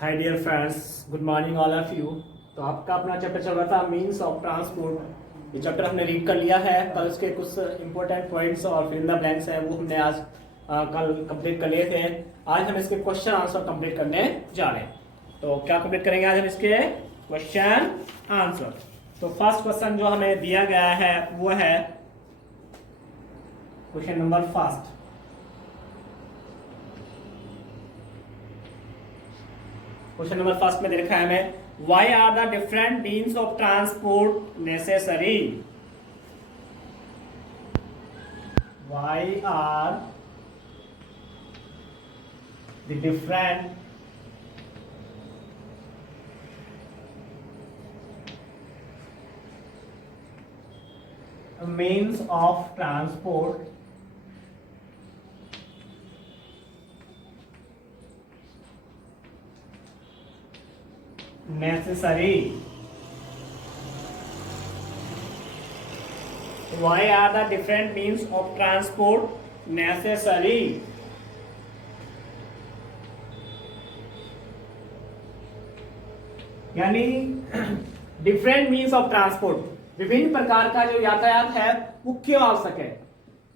Hi dear friends, good morning all of you. तो आपका अपना चैप्टर चल रहा था मीन्स ऑफ ट्रांसपोर्ट। ये चैप्टर हमने रीड कर लिया है। कल उसके कुछ इंपॉर्टेंट पॉइंट्स और फिल इन द ब्लैंक्स है वो हमने आज कल कंप्लीट कर लिए थे। आज हम इसके क्वेश्चन आंसर कंप्लीट करने जा रहे हैं। तो क्या कंप्लीट करेंगे आज हम इसके क्वेश्चन आंसर। तो फर्स्ट क्वेश्चन जो हमें दिया गया है वो है question number first. Question number first में देखा है हमें why are the different means of transport necessary. Why are the different means of transport necessary. Why are the different means of transport necessary? यानी डिफरेंट मीन्स ऑफ ट्रांसपोर्ट, विभिन्न प्रकार का जो यातायात है वो क्यों आवश्यक है।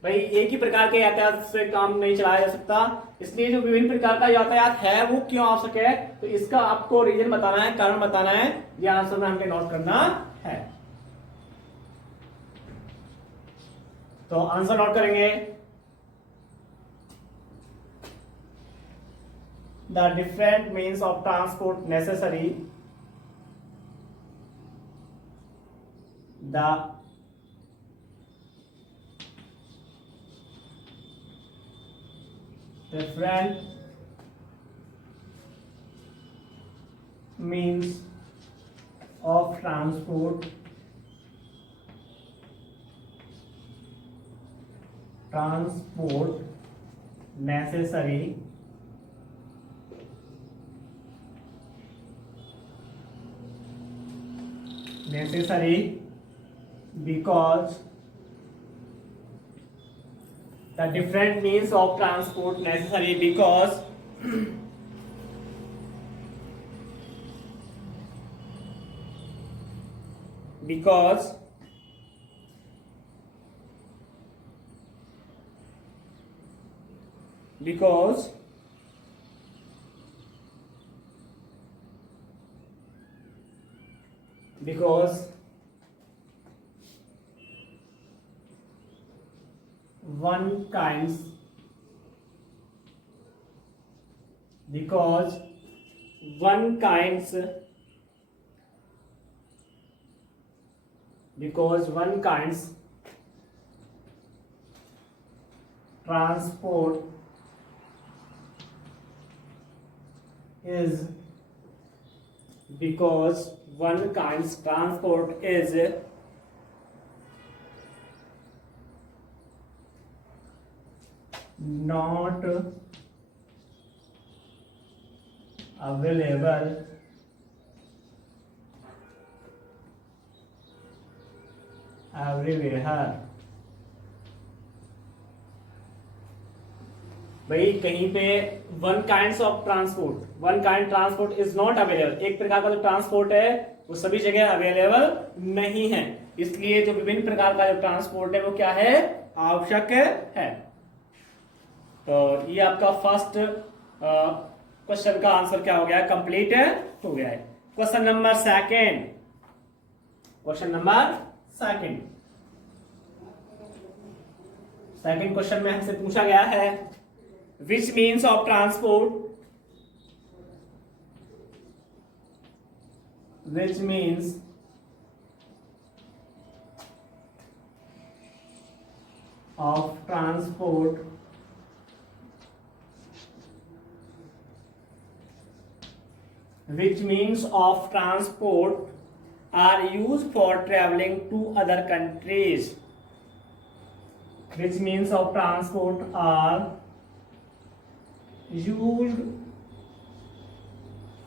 भाई एक ही प्रकार के यातायात से काम नहीं चलाया जा सकता, इसलिए जो विभिन्न प्रकार का यातायात है वो क्यों आवश्यक है, तो इसका आपको रीजन बताना है, कारण बताना है। ये आंसर में हमने नोट करना है। तो आंसर नोट करेंगे। The different means of transport necessary. The different means of transport necessary because the different means of transport necessary because because because because one kinds because one kinds transport is because one kinds transport is not available everywhere। भाई कहीं पे one kind of transport, one kind transport is not available, एक प्रकार का जो ट्रांसपोर्ट है वो सभी जगह अवेलेबल नहीं है, इसलिए जो विभिन्न प्रकार का जो ट्रांसपोर्ट है वो क्या है, आवश्यक है। तो ये आपका फर्स्ट क्वेश्चन का आंसर क्या हो गया, कंप्लीट हो गया है। Question number second. Second question में हमसे पूछा गया है विच means of transport which means of transport are used for traveling to other countries। Which means of transport are used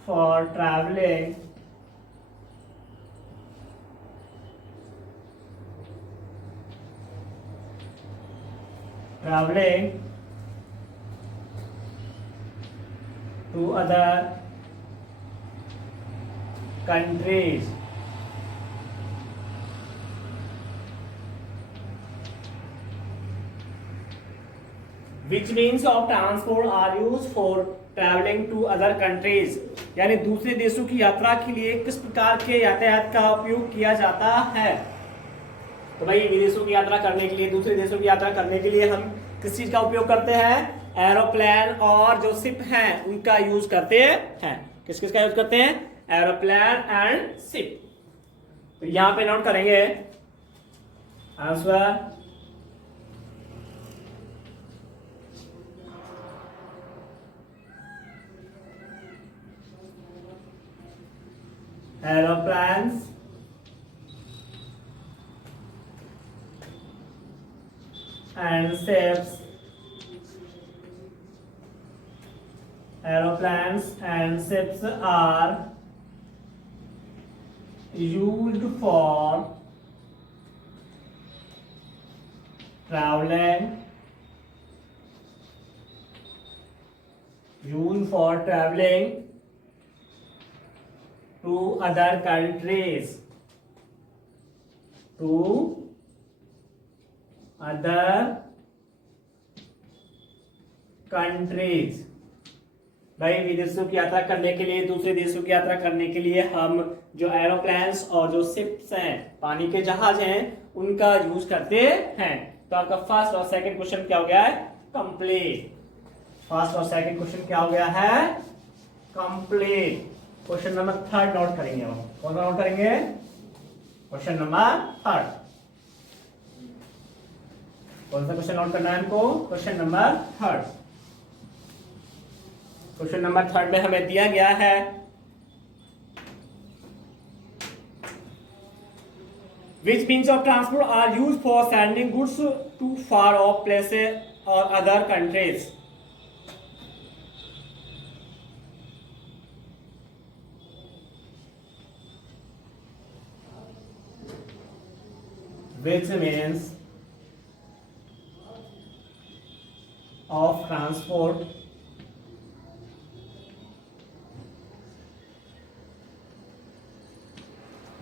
for traveling to other countries. Which means of transport are used for traveling to other countries, यानी दूसरे देशों की यात्रा के लिए किस प्रकार के यातायात का उपयोग किया जाता है। तो भाई विदेशों की यात्रा करने के लिए, दूसरे देशों की यात्रा करने के लिए हम किस चीज का उपयोग करते हैं? एरोप्लेन और जो शिप हैं उनका यूज करते हैं। किस किस का यूज करते हैं? Aeroplane and ship. तो यहां पे नोट करेंगे answer aeroplanes and ships. Aeroplanes and ships are used for traveling to other countries, भाई विदेशों की यात्रा करने के लिए, दूसरे देशों की यात्रा करने के लिए हम जो एरोप्लेन्स और जो शिप्स हैं, पानी के जहाज हैं, उनका यूज करते हैं। तो आपका फर्स्ट और सेकंड क्वेश्चन क्या हो गया है? कंप्लीट। फर्स्ट और सेकंड क्वेश्चन क्या हो गया है? Complete. Question number third note करेंगे हम। कौन सा नोट करेंगे? Question number third. कौन सा क्वेश्चन नोट करना है हमको? Question number third. Question number third में हमें दिया गया है which means of transport are used for sending goods to far off places or other countries. Which means of transport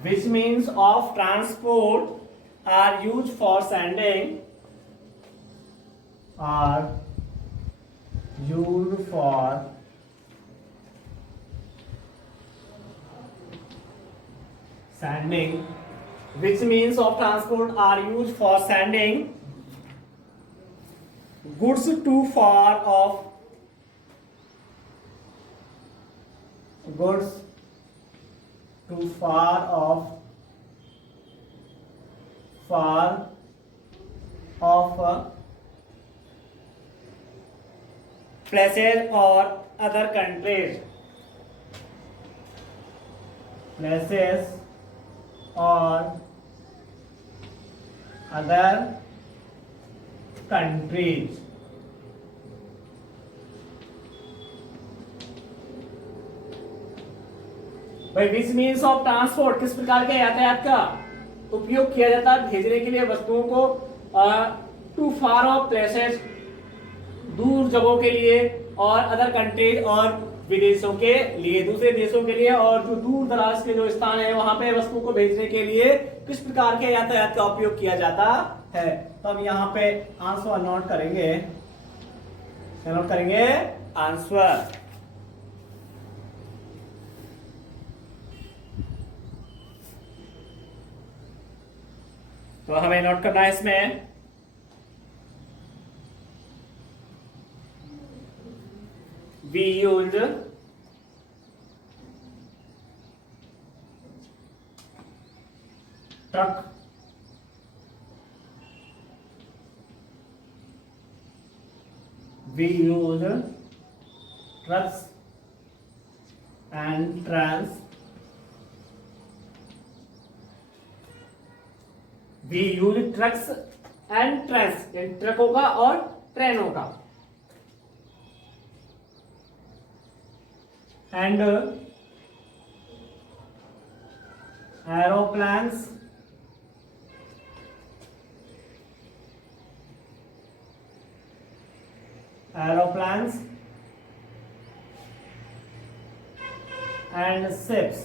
which means of transport are used for sending which means of transport are used for sending goods to far off places or other countries. भाई विच means of transport किस प्रकार के यातायात का उपयोग किया जाता है भेजने के लिए वस्तुओं को टू फार ऑफ प्लेसेस, दूर जगहों के लिए, और अदर कंट्रीज और विदेशों के लिए, दूसरे देशों के लिए, और जो दूर दराज के जो स्थान है वहां पे वस्तुओं को भेजने के लिए किस प्रकार के यातायात का उपयोग किया जाता है। तो हम यहाँ पे आंसर नोट करेंगे। नोट करेंगे आंसर। तो हमें नोट करना है इसमें we use truck trucks and trams. We use trucks and trams, ट्रकों का और ट्रेनों का। And aeroplanes and ships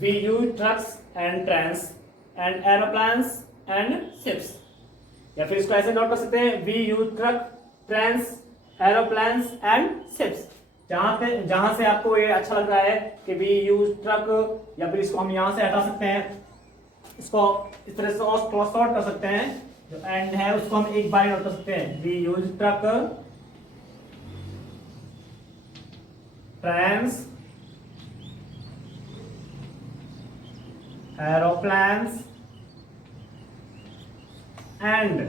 we use trucks and trains and aeroplanes and ships. या फिर इसको ऐसे नोट कर सकते हैं, we use truck, trains, aeroplanes and ships. जहां से आपको ये अच्छा लग रहा है कि वी यूज ट्रक, या फिर इसको हम यहां से हटा सकते हैं, इसको इस तरह से क्रॉस आउट कर सकते हैं, जो एंड है उसको हम एक बार नोट कर सकते हैं, we use truck, trains, aeroplanes and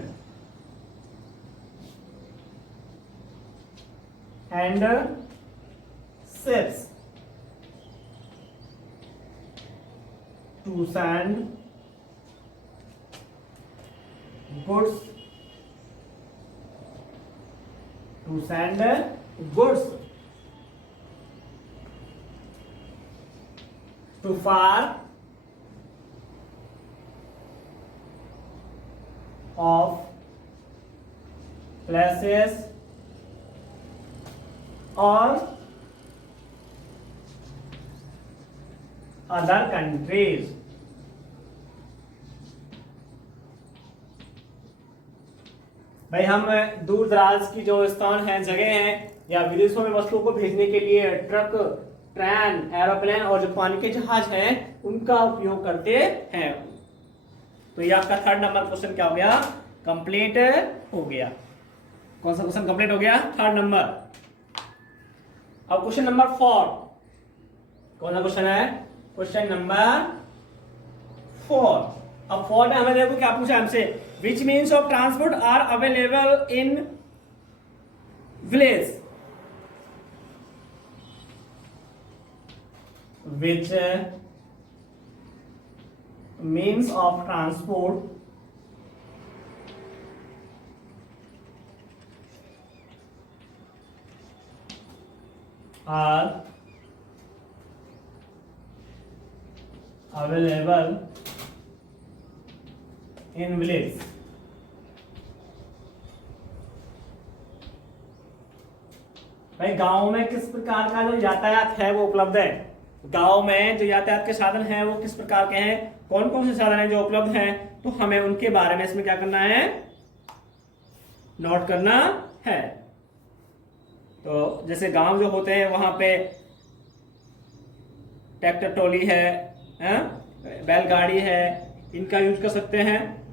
ships to send goods to far off places or other countries। भाई हम दूर दराज की जो स्थान है, जगह हैं, या विदेशों में वस्तुओं को भेजने के लिए ट्रक, ट्रेन, एरोप्लेन और जो पानी के जहाज हैं उनका उपयोग करते हैं। तो ये आपका थर्ड नंबर क्वेश्चन क्या हो गया, कंप्लीट हो गया। कौन सा क्वेश्चन कंप्लीट हो गया, थर्ड नंबर। अब क्वेश्चन नंबर 4, कौन सा क्वेश्चन है, क्वेश्चन नंबर 4। अब 4 में हमें देखो क्या पूछा हमसे, which means of transport are available in village, which means of transport are available in village। भाई गांव में किस प्रकार का जो यातायात है वो उपलब्ध है, गांव में जो यातायात के साधन हैं वो किस प्रकार के हैं, कौन कौन से साधन हैं जो उपलब्ध हैं, तो हमें उनके बारे में इसमें क्या करना है, नोट करना है। तो जैसे गांव जो होते हैं वहां पे ट्रैक्टर ट्रॉली है, बैलगाड़ी है, इनका यूज कर सकते हैं।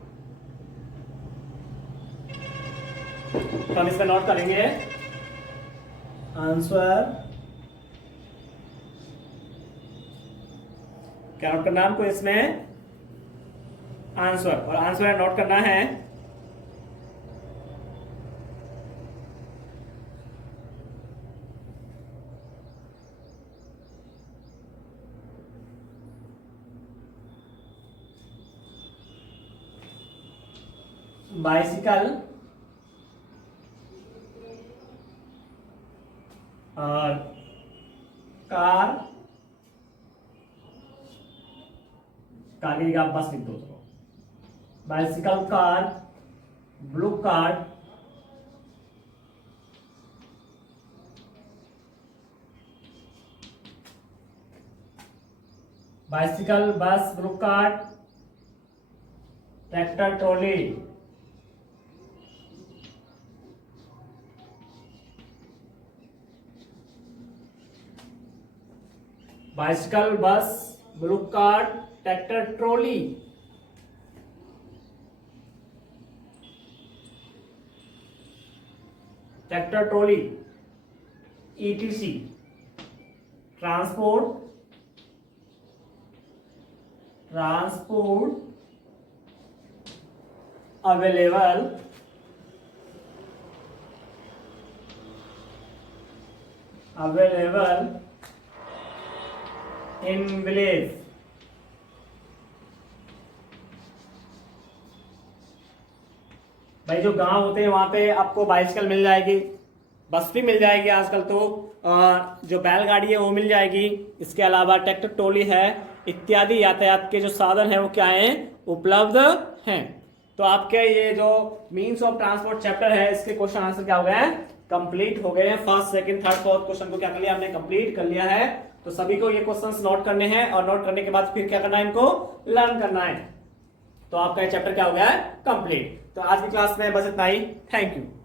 तो हम इसका नोट करेंगे, आंसर क्या नोट करना हमको इसमें, आंसर, और आंसर नोट करना है बाइसिकल और कार, कार की आप बस लिख दो, bicycle, car, bullock cart, bicycle, bus, bullock cart, tractor trolley, bicycle, bus, bullock cart, tractor trolley, tractor trolley, ETC, transport available in village. भाई जो गांव होते हैं वहां पे आपको बाइसिकल मिल जाएगी, बस भी मिल जाएगी आजकल तो, जो बैलगाड़ी है वो मिल जाएगी, इसके अलावा ट्रैक्टर ट्रॉली है, इत्यादि यातायात के जो साधन है वो क्या है, उपलब्ध हैं। तो आपके ये जो मीन्स ऑफ ट्रांसपोर्ट चैप्टर है इसके क्वेश्चन आंसर क्या हो गए हैं, कंप्लीट हो गए हैं। First, second, third, fourth question को क्या कर लिया हमने, कंप्लीट कर लिया है। तो सभी को ये क्वेश्चंस नोट करने हैं और नोट करने के बाद फिर क्या करना है, इनको लर्न करना है। तो आपका ये चैप्टर क्या हो गया है, कंप्लीट। तो आज की क्लास में बस इतना ही। Thank you.